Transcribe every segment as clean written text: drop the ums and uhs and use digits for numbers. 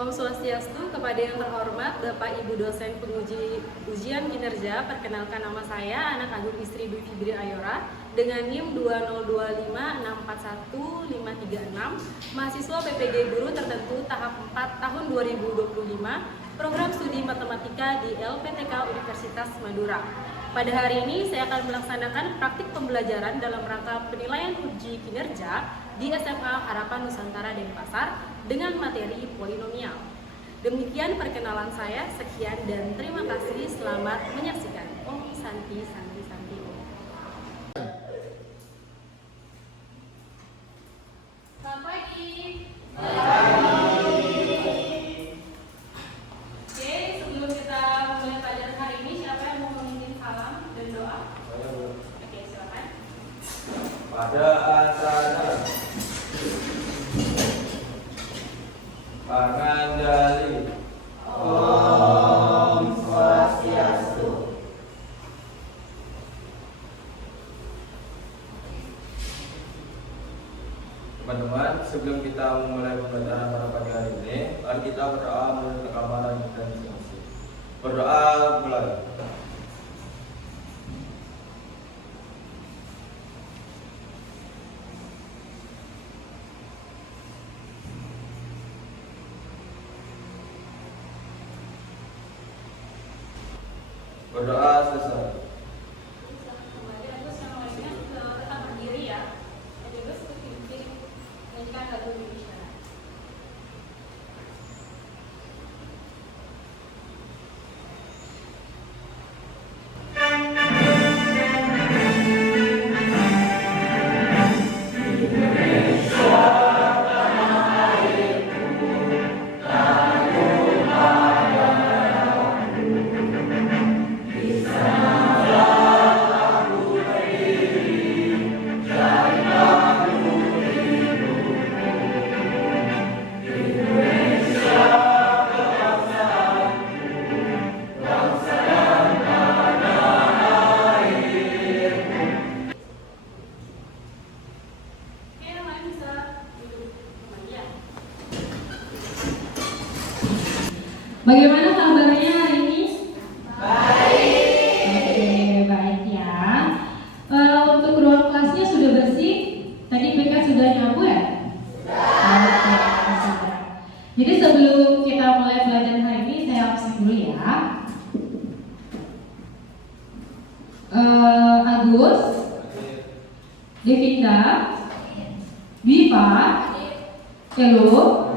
Om Swastiastu. Kepada yang terhormat Bapak Ibu dosen penguji ujian kinerja, perkenalkan nama saya Anak Agung Istri Dwi Fibri Ayora dengan NIM 20256413536, mahasiswa PPG Guru Tertentu tahap 4 tahun 2025, program studi matematika di LPTK Universitas Madura. Pada hari ini saya akan melaksanakan praktik pembelajaran dalam rangka penilaian uji kinerja di SMA Harapan Nusantara Denpasar dengan materi polinomial. Demikian perkenalan saya, sekian dan terima kasih. Selamat menyaksikan. Om Santi Santi Santi Om. Selamat pagi. Oke, sebelum kita mulai pelajaran hari ini, siapa yang mau memimpin salam dan doa? Oke, silakan. Pada acara Panganjali Om Swastiastu. Teman-teman, sebelum kita memulai pembelajaran pada pagi hari ini, mari kita berdoa menurut keamanan dan masing-masing. Berdoa mulai. Berdoa selesai. Kembali terus yang lainnya tetap berdiri ya. Dan juga seperti menyanyikan lagu Indonesia. Bagaimana kabarnya hari ini? Baik. Oke, baik ya. Untuk ruang kelasnya sudah bersih? Tadi BK sudah nyapu ya? Sudah. Oke, sudah. Jadi sebelum kita mulai pelajaran hari ini, saya absen dulu ya. Agus, Devinda, Viva, Elo,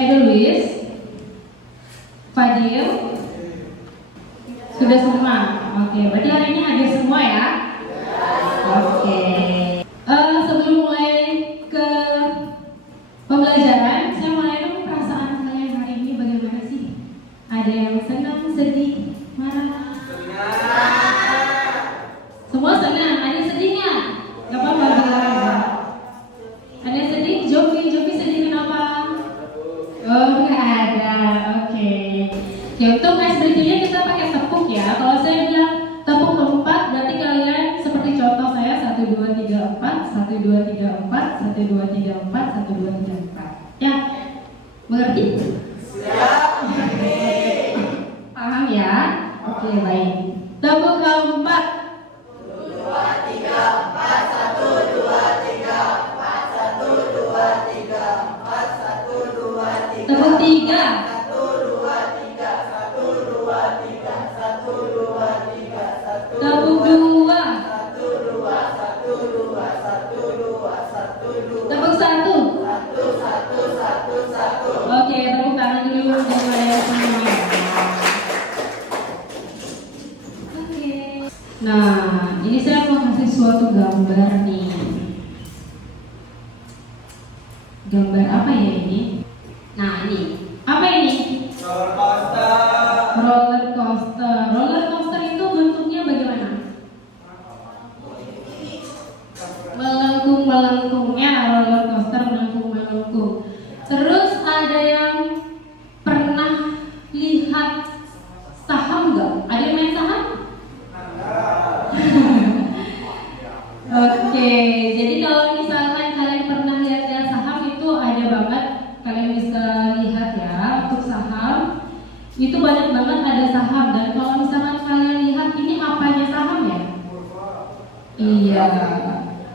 Edelwis, Fadil, sudah semua. Oke, berarti hari ini hadir semua ya? Oke. Sebelum mulai ke pembelajaran, saya mau nanya dong, perasaan kalian hari ini bagaimana sih? Ada yang senang, sedih, marah? Semua senang. Ada yang sedih nggak? Gak apa-apa, bilang aja. Ada yang sedih? Jopi sedih kenapa? Oh, nggak ada. Oke. Oke, untuk icebreaking-nya kita pakai tepuk ya. Kalau saya bilang tepuk keempat, berarti kalian seperti contoh saya 1 2 3 4, 1 2 3 4, 1 2 3 4, 1 2 3 4. Ya. Mengerti? Siap. Paham ya? Oke, baik. Tepuk keempat. 1 2 3 4, 1 2 3 4, 1 2 3 4, 1 2 3. Tepuk 3. 1 2 3, 1 2 3, 1 2 3, 1. Tepuk 2. 1 2, 1 2, 1 2, 1 2. Tepuk 1. 1 1 1 1. Oke, tepuk tangan dulu untuk kalian semua. Oke. Nah, ini saya mau kasih suatu gambar nih. Gambar apa ya ini? Nah, ini. Apa ini? Roller coaster. Roller coaster. Roller coaster itu bentuknya bagaimana? Melengkung ya, roller coaster melengkung. Terus ada yang pernah lihat saham nggak? Ada yang main saham? Oke, jadi kalau misalkan kalian pernah lihat saham itu ada banget itu banyak banget ada saham, dan kalau misalkan kalian lihat ini apanya saham ya? Iya,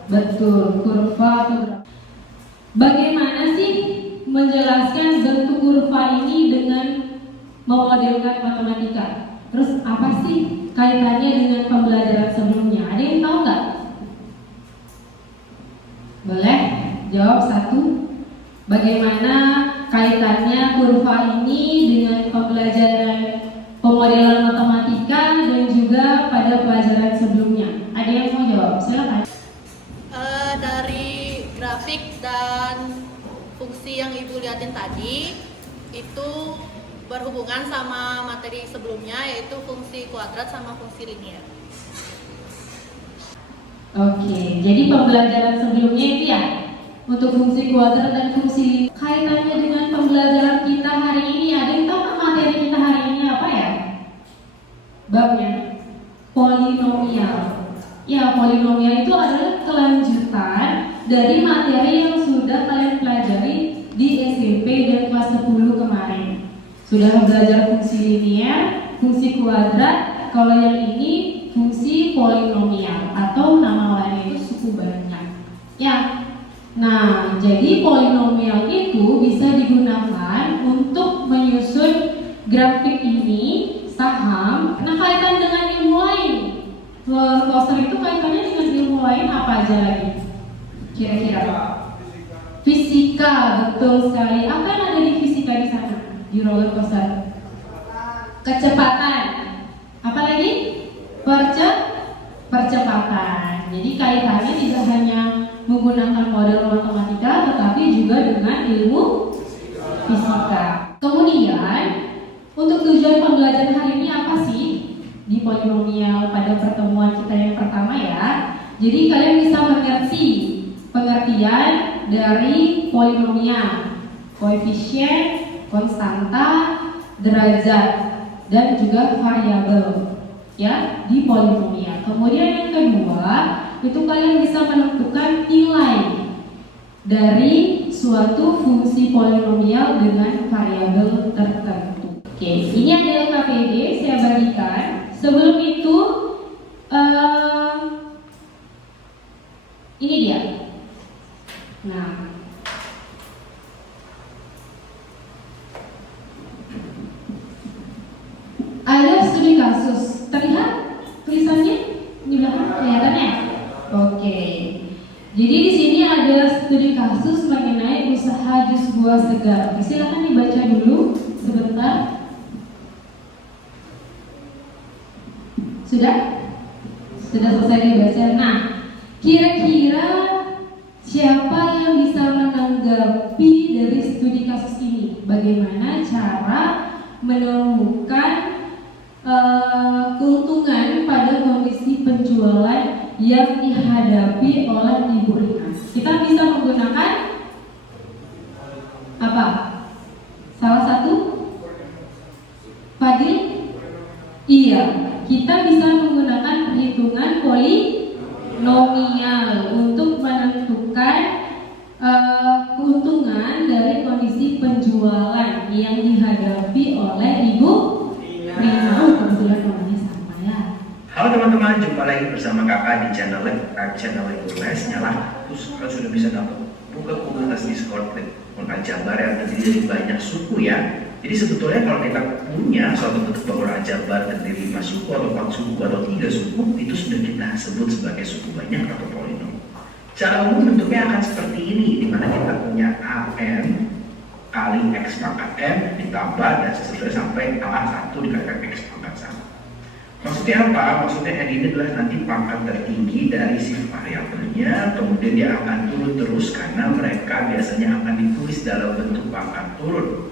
betul, kurva atau graf. Bagaimana sih menjelaskan bentuk kurva ini dengan memodelkan matematika? Terus apa sih kaitannya dengan pembelajaran sebelumnya? Ada yang tahu nggak? Boleh jawab satu. Bagaimana kaitannya kurva ini dengan pembelajaran pemodelan matematika dan juga pada pelajaran sebelumnya? Ada yang mau jawab? Silakan. Dari grafik dan fungsi yang Ibu lihatin tadi itu berhubungan sama materi sebelumnya, yaitu fungsi kuadrat sama fungsi linear. Oke, jadi pembelajaran sebelumnya itu ya untuk fungsi kuadrat dan fungsi linear. Kaitannya dengan pembelajaran kita hari ini, ada yang tahu nggak materi kita hari ini apa ya? Babnya polinomial. Ya, polinomial itu adalah kelanjutan dari materi yang sudah kalian pelajari di SMP dan kelas 10 kemarin. Sudah belajar fungsi linear, fungsi kuadrat, kalau yang ini fungsi polinomial atau nama lainnya itu suku banyak. Ya. Nah, jadi polinomial itu bisa digunakan untuk menyusun grafik ini, saham. Nah, kaitan dengan ilmu lain. Roller coaster itu kaitannya dengan ilmu lain apa aja lagi? Kira-kira? Fisika, betul sekali. Apa yang ada di fisika di sana? Di roller coaster? Kecepatan. Apa lagi? Percepatan. Jadi kaitannya tidak hanya menggunakan model matematika, tetapi juga dengan ilmu fisika. Kemudian, untuk tujuan pembelajaran hari ini apa sih? Di polinomial pada pertemuan kita yang pertama ya. Jadi kalian bisa mengerti pengertian dari polinomial, koefisien, konstanta, derajat, dan juga variabel ya di polinomial. Kemudian yang kedua, itu kalian bisa menentukan nilai dari suatu fungsi polinomial dengan variabel tertentu. Oke, ini adalah KPD saya bagikan. Sebelum itu, ini dia. Nah, ada studi kasus. Terlihat tulisannya di belakang, kelihatannya? Oke. Jadi di sini ada studi kasus mengenai usaha jus buah segar. Silakan dibaca dulu sebentar. Sudah? Sudah selesai dibaca. Nah, kira-kira siapa yang bisa menanggapi dari studi kasus ini? Bagaimana cara menemukan keuntungan pada kondisi penjualan yang dihadapi oleh Ibu Rina? Kita bisa menggunakan apa? Salah satu? Fadil? Iya, kita bisa menggunakan perhitungan polinomial untuk menentukan keuntungan dari kondisi penjualan yang dihadapi oleh Ibu Rina. Kebetulan namanya sama ya. Halo teman-teman, jumpa lagi bersama kakak di channel Ibu Les. Nyala, terus kalian sudah bisa dapat buka komunitas Discord Aljabar yang terdiri dari banyak suku ya. Jadi sebetulnya kalau kita punya suatu bentuk bangun aljabar terdiri 5 suku atau 4 suku atau 3 suku, itu sudah kita sebut sebagai suku banyak atau polinom. Secara umum bentuknya akan seperti ini, di mana kita punya AN kali X pangkat N ditambah dan seterusnya sampai A1 dikalikan X pangkat 1. Maksudnya apa? Maksudnya N ini adalah nanti pangkat tertinggi dari si variabelnya, kemudian dia akan turun terus karena mereka biasanya akan ditulis dalam bentuk pangkat turun.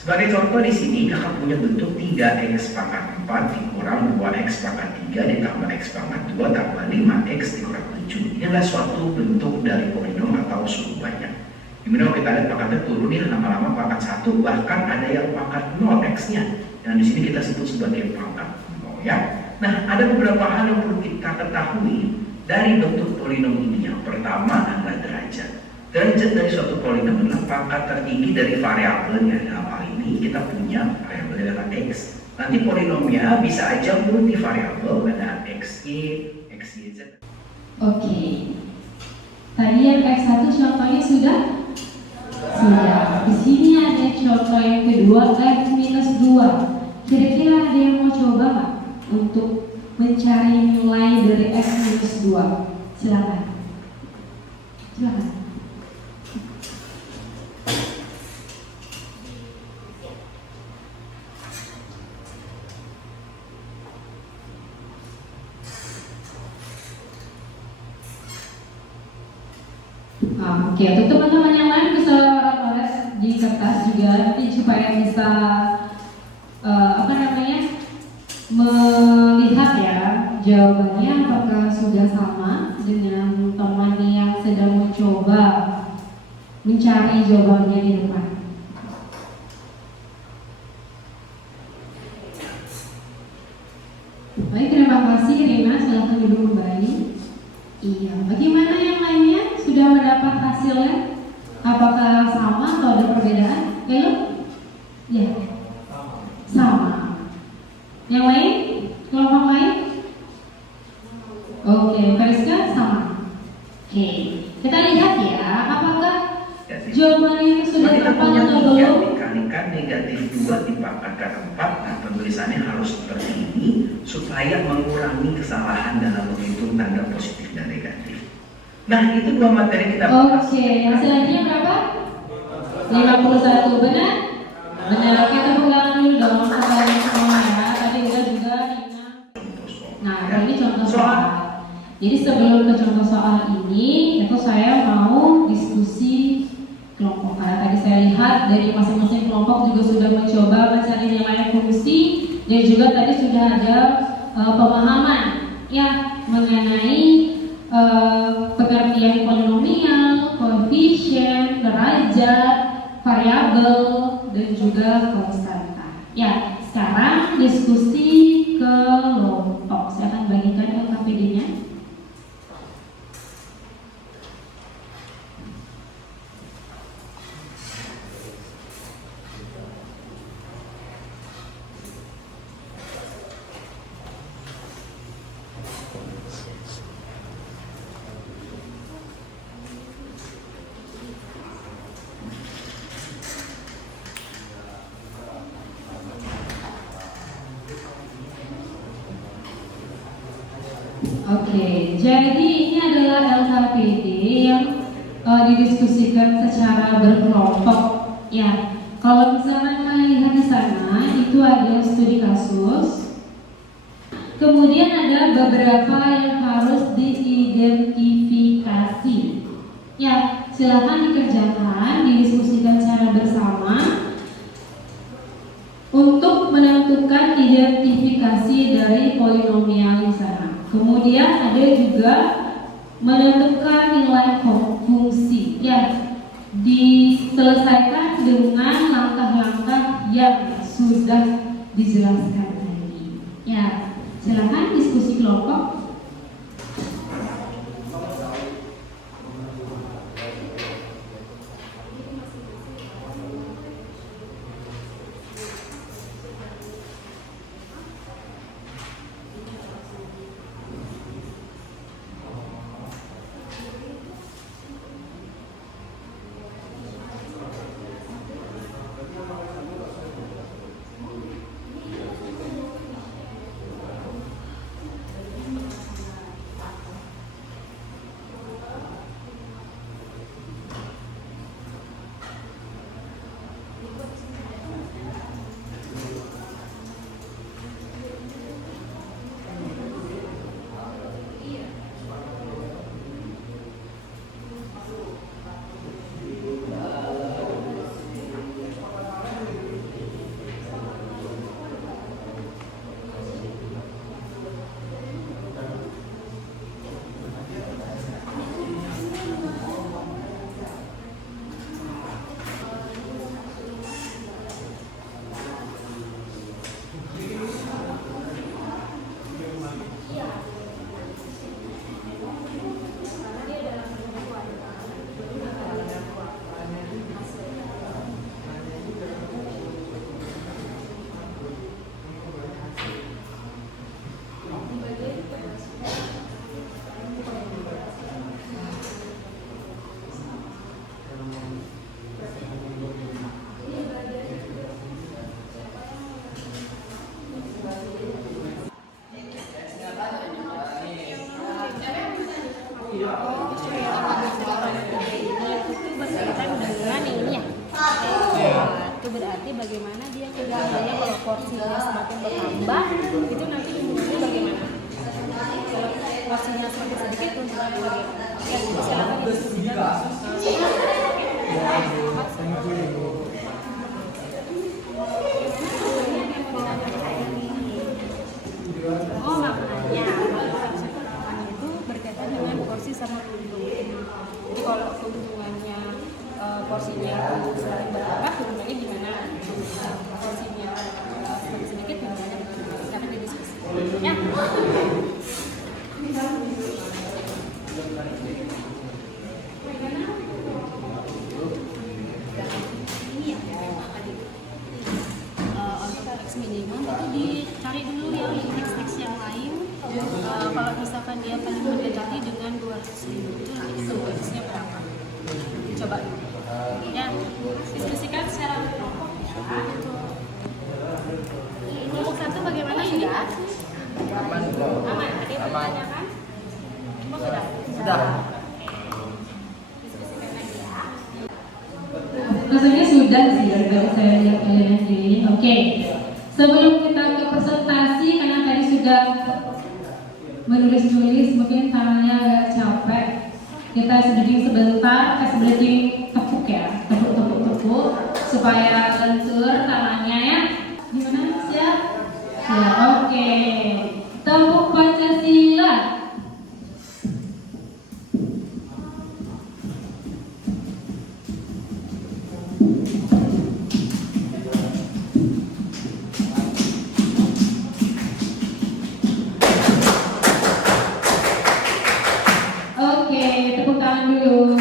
Sebagai contoh di sini kakak punya bentuk 3x pangkat 4 dikurang 2x pangkat 3 ditambah x pangkat 2 tambah 5x dikurang 7. Ini adalah suatu bentuk dari polinom atau suku banyak. Dimana kalau kita lihat pangkatnya turun ya, lama-lama pangkat 1, bahkan ada yang pangkat 0 x-nya. Dan di sini kita sebut sebagai pangkat 0 ya. Nah, ada beberapa hal yang perlu kita ketahui dari bentuk polinom ini. Yang pertama adalah derajat. Derajat dari suatu polinom adalah pangkat tertinggi dari variabelnya. Dalam hal ini kita punya variabel adalah X, nanti polinomnya bisa aja multivariabel, ada XY, XYZ. Oke. Tadi yang X1 contohnya sudah? Sudah. Di sini ada contoh yang kedua, X-2. Kira-kira ada yang mau coba nggak untuk mencari nilai dari X-2? Silakan. Silakan. Oke, untuk teman-teman yang lain bisa oles di kertas juga nanti supaya bisa melihat ya jawabannya apakah sudah sama dengan teman yang sedang mencoba mencari jawabannya di depan. Baik, terima kasih Rina, silahkan duduk kembali. Iya, bagaimana yang lainnya? Sudah mendapat hasilnya? Apakah sama atau ada perbedaan? Belum? Ya, sama. Yang lain? Kelompok lain? Oke, Fariska sama. Oke, kita lihat ya, apakah jawabannya itu sudah tepat atau belum? Dikalikan negatif 2 dipangkat 4, nah penulisannya harus seperti ini supaya mengurangi kesalahan dalam menghitung tanda positif dan negatif. Nah, itu dua materi kita bahas. Oke, yang selanjutnya berapa? 51, benar? Benar, oke, tepuk tangan dulu dong kepada semua ya. Tadi udah juga Nina. Nah, ini contoh soal. Jadi sebelum ke contoh soal ini, itu saya mau diskusi kelompok. Karena tadi saya lihat dari masing-masing kelompok juga sudah mencoba mencari nilai fungsi dan juga tadi sudah ada pemahaman ya mengenai pengertian polinomial, koefisien, derajat, variabel, dan juga konstanta. Ya, sekarang diskusi kelompok. Saya akan bagikan LKPD-nya. Oke, jadi ini adalah LKPD yang didiskusikan secara berkelompok. Ya, kalau misalnya kalian lihat di sana, itu ada studi kasus. Kemudian ada beberapa yang harus diidentifikasi. Ya, silakan dikerjakan, didiskusikan secara bersama untuk menentukan identifikasi dari polinomial di sana. Kemudian ada juga menentukan nilai fungsi. Ya, diselesaikan dengan langkah-langkah yang sudah dijelaskan tadi. Ya, silakan diskusi kelompok. ditambah, itu nanti hubungannya bagaimana? Kalau porsinya semakin sedikit, hubungannya bagaimana? Ya, silakan didiskusikan. Oh, maknanya percakapan itu berkaitan dengan porsi sama keuntungan. Jadi kalau keuntungannya porsinya itu semakin bertambah, keuntungannya gimana? Porsinya semakin sedikit, keuntungannya gimana? Silakan didiskusikan. Ya. Ini ya, tadi untuk X minimum itu dicari dulu yang X yang lain. Kalau misalkan dia paling mendekati dengan 200.000 itu nanti kita X-nya berapa? Coba dulu. Ya, diskusikan secara kelompok ya. Kelompok 1 bagaimana sudah? Aman kok. Aman. Ada yang ditanyakan? Semua sudah? Sudah. Diskusikan lagi ya. Rasanya sudah sih dari saya lihat kalian di. Oke. Sebelum kita ke presentasi, karena tadi sudah menulis-nulis, mungkin tangannya agak capek. Kita sedikit sebentar, kasih belajar tepuk ya, tepuk supaya lentur tangannya ya. Gimana? Siap? Siap. Oke. Tepuk Pancasila. Oke, tepuk tangan dulu.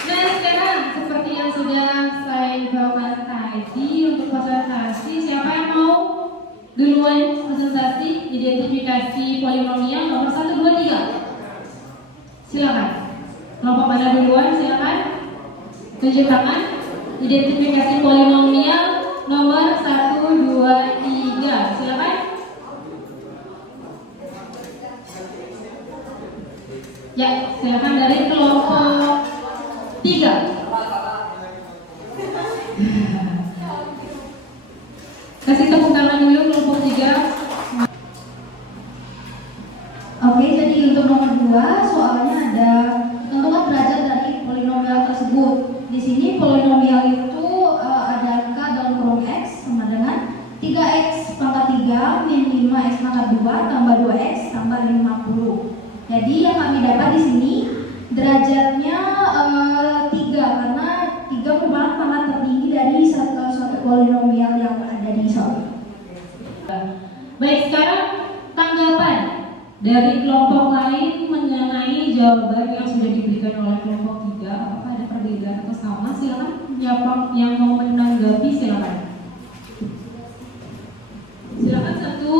Nah, sekarang seperti yang sudah saya bawakan tadi untuk presentasi, siapa yang mau duluan presentasi identifikasi polinomial nomor 1, 2, 3? Silakan. Kelompok mana duluan? Silakan. Tunjuk tangan. Identifikasi polinomial nomor 1, 2, 3. Silakan. Ya, silakan dari kelompok 3. Kasih tepuk tangan dulu kelompok 3. Oke, jadi untuk nomor 2 soalnya ada tentukan derajat dari polinomial tersebut. Di sini polinomial itu ada angka dalam kurung X sama dengan 3X pangkat 3 min 5X pangkat 2 tambah 2X tambah 50. Jadi yang kami dapat di sini derajatnya 3 karena 3 merupakan pangkat tertinggi dari suatu polinomial yang ada di soal. Baik, sekarang tanggapan dari kelompok lain mengenai jawaban yang sudah diberikan oleh kelompok 3. Apakah ada perbedaan atau sama? Silakan yang mau menanggapi, silakan. Silakan satu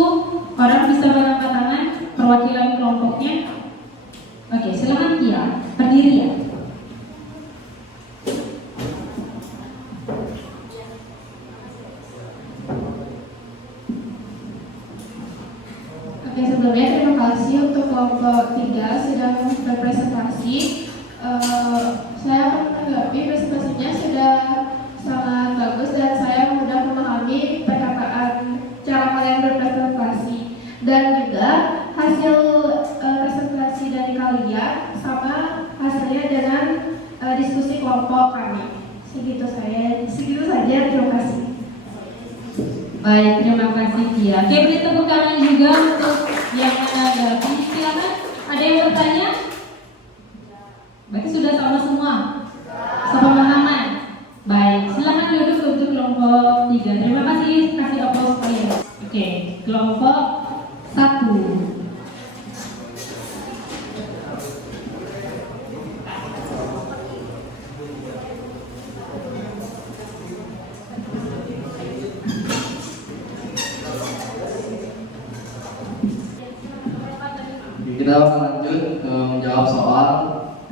orang bisa mengangkat tangan perwakilan kelompoknya. Oke, silakan Tia, berdiri ya. Oke, sebelumnya terima kasih untuk kelompok 3 sudah berpresentasi. Saya akan menanggapi presentasinya sudah sangat bagus dan saya mudah memahami perkataan cara kalian berpresentasi dan juga hasil presentasi dari kalian sama hasilnya dengan diskusi kelompok kami. Segitu saja. Terima kasih. Baik, terima kasih Tia. Oke, beri tepuk tangan juga untuk yang menanggapi. Silakan, ada yang bertanya? Berarti sudah sama semua? Sepemahaman? Baik, silakan duduk untuk kelompok 3. Terima kasih, kasih aplaus kalian. Oke, kelompok 1. Kita akan lanjut menjawab soal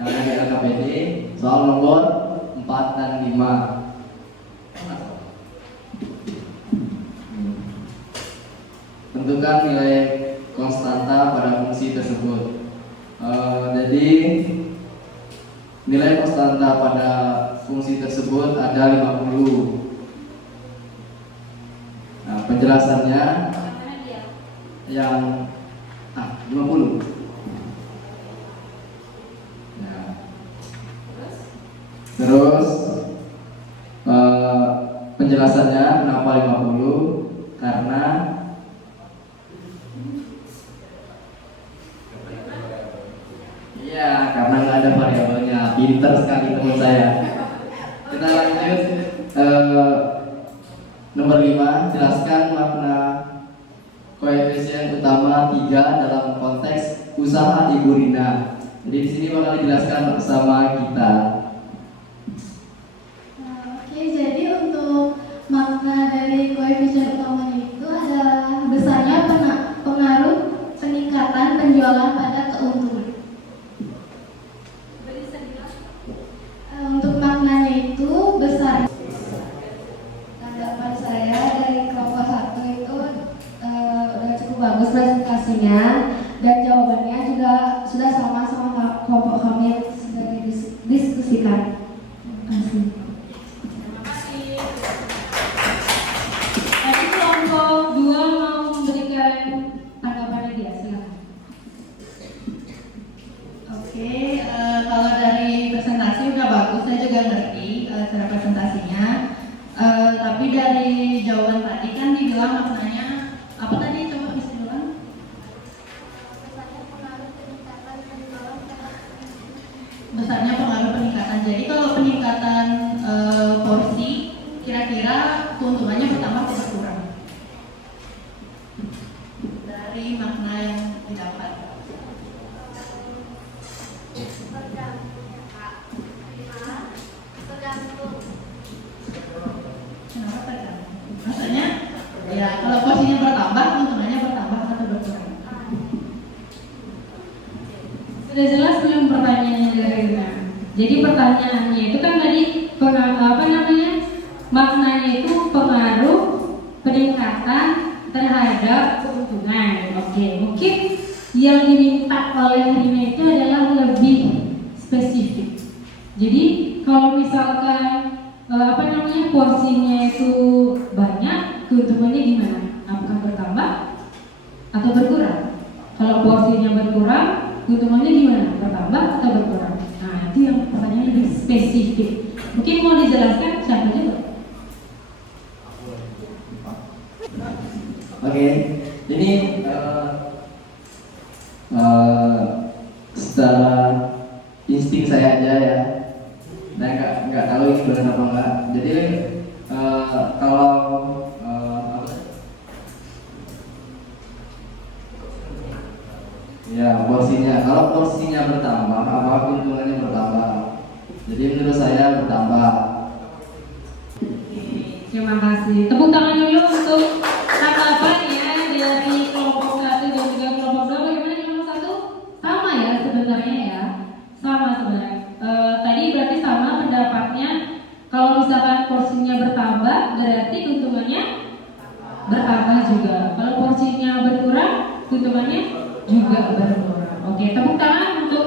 yang ada di LKPD, soal nomor 4 dan 5. Tentukan nilai konstanta pada fungsi tersebut. Jadi nilai konstanta pada fungsi tersebut ada 50. Nah, penjelasannya yang 50. Terus penjelasannya kenapa 50? Karena karena nggak ada variabelnya. Pinter sekali teman saya. Kita lanjut nomor 5. Jelaskan makna koefisien utama 3 dalam konteks usaha Ibu Rina. Jadi di sini bakal dijelaskan bersama kita. Oke, jadi untuk makna dari koefisien utama itu adalah besarnya pengaruh peningkatan penjualan pada keuntungan. Untuk maknanya itu besar. Tanggapan saya dari kelompok 1 itu udah cukup bagus presentasinya dan jawabannya juga sudah sama kelompok kami yang sudah didiskusikan. Terima kasih. Tadi kelompok 2 mau memberikan tanggapan lagi ya, silakan. Oke, kalau dari presentasi udah bagus, saya juga ngerti cara presentasinya. Tapi dari jawaban tadi kan dibilang maknanya apa tadi? Coba bisa diulang. Besarnya pengaruh peningkatan. Jadi kalau peningkatan porsi, kira-kira keuntungannya bertambah atau berkurang? Dari makna yang didapat. Kenapa tergantung? Maksudnya, ya kalau porsinya bertambah, keuntungannya bertambah atau berkurang? Sudah jelas belum pertanyaannya dari Rina? Jadi pertanyaannya itu kan tadi maknanya itu pengaruh peningkatan terhadap keuntungan. Oke, mungkin yang diminta oleh Rina itu adalah lebih spesifik. Jadi kalau misalkan porsinya itu banyak, keuntungannya gimana? Apakah bertambah atau berkurang? Kalau porsinya berkurang, keuntungannya gimana? Bertambah atau berkurang? Nah, itu yang pertanyaan lebih spesifik. Mungkin mau dijelaskan siapa juga? Oke, ini secara insting saya aja ya. Saya nggak tahu ini benar apa enggak. Jadi kalau porsinya, kalau porsinya bertambah, apa keuntungannya bertambah? Jadi menurut saya bertambah. Terima kasih. Tepuk tangan dulu untuk tanggapan ya dari kelompok 1 dan juga kelompok 2. Bagaimana kelompok 1? Sama ya sebenarnya ya. Sama sebenarnya. Tadi berarti sama pendapatnya. Kalau misalkan porsinya bertambah, berarti keuntungannya bertambah juga. Kalau porsinya berkurang, keuntungannya juga berkurang. Oke, tepuk tangan untuk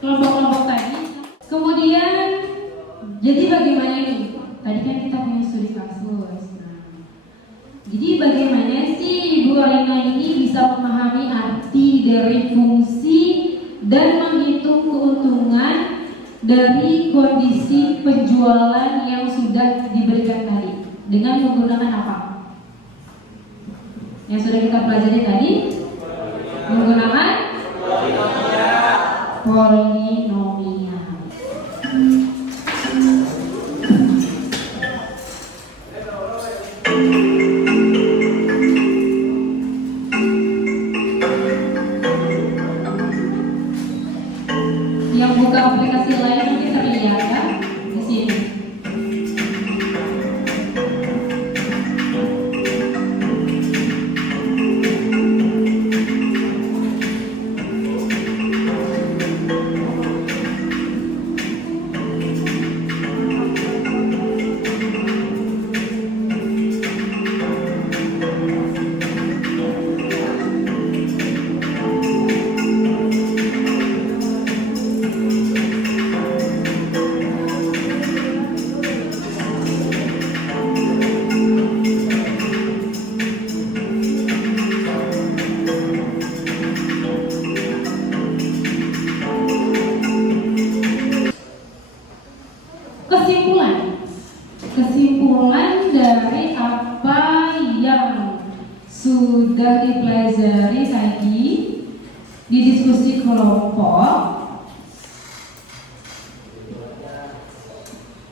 kelompok-kelompok tadi. Kemudian, jadi bagaimana ini? Tadi kan kita punya studi kasus. Jadi bagaimana sih Ibu Rina ini bisa memahami arti dari fungsi dan menghitung keuntungan dari kondisi penjualan yang sudah diberikan tadi dengan menggunakan apa? Yang sudah kita pelajari tadi menggunakan polinomial. Yang buka aplikasi lain mungkin terlihat kan di sini. Kesimpulan dari apa yang sudah dipelajari tadi di diskusi kelompok.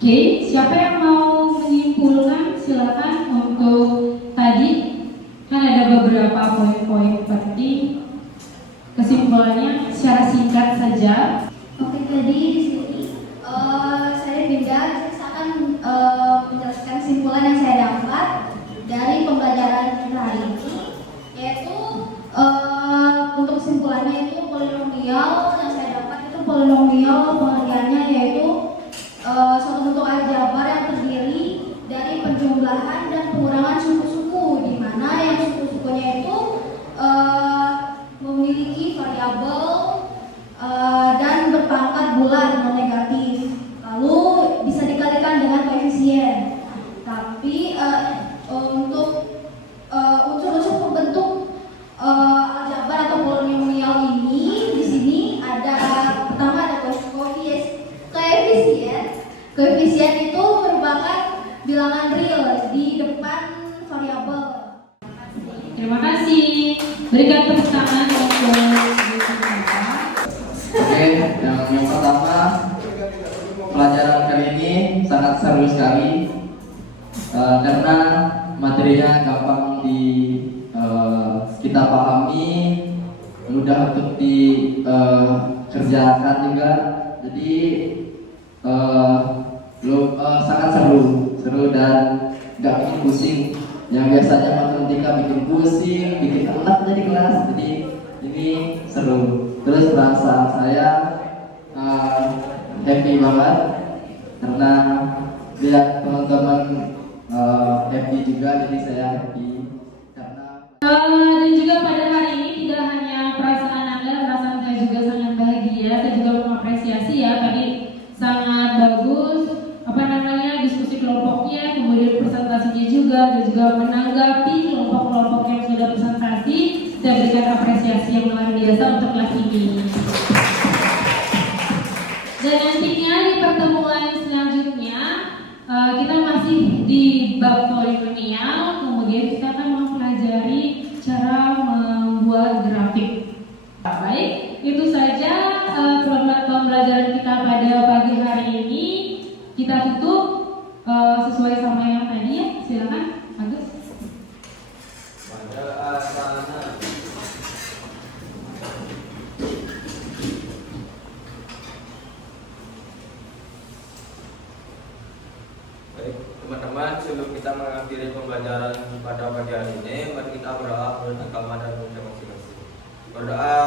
Oke, siapa yang mau menyimpulkan? Silakan untuk tadi kan ada beberapa poin-poin penting. Kesimpulannya secara singkat saja. Oke, tadi di sini saya Binda, saya akan menjelaskan kesimpulan yang saya dapat dari pembelajaran kita hari ini, yaitu untuk kesimpulannya itu polinomial yang saya dapat itu polinomial pengertiannya yaitu suatu bentuk aljabar yang terdiri dari penjumlahan dan pengurangan suku-suku, di mana yang suku-sukunya itu memiliki variabel dan berpangkat bulat non negatif, lalu bisa dikalikan dengan koefisien. Tapi untuk unsur-unsur pembentuk aljabar atau polinomial ini di sini ada pertama ada koefisien. Koefisien itu merupakan bilangan real di depan variabel. Terima kasih. Berikan tepuk tangan untuk Oke, yang pertama, pelajaran kali ini sangat seru sekali karena materinya gampang kita pahami, mudah untuk dikerjakan juga. Jadi sangat seru dan nggak bikin pusing. Yang biasanya matematika bikin pusing, bikin enak jadi kelas. Jadi ini seru. Terus perasaan saya happy banget karena lihat teman-teman happy juga, jadi saya happy karena dan juga pada hari ini tidak hanya perasaan Anda, perasaan saya juga sangat bahagia. Saya juga mengapresiasi ya tadi sangat bagus diskusi kelompoknya, kemudian presentasinya juga, dan juga menanggapi kelompok-kelompok yang sudah presentasi. Saya berikan apresiasi yang luar biasa untuk kelas ini. Dan nantinya di pertemuan selanjutnya kita masih di bab polinomial, kemudian kita akan mempelajari cara membuat grafik. Baik, itu saja pembelajaran kita pada pagi hari ini. Kita tutup sesuai sama yang tadi ya. Silakan, Agus. Pada asana. Baik, teman-teman, sebelum kita mengakhiri pembelajaran pada pagi hari ini, mari kita berdoa menurut agama dan masing-masing. Berdoa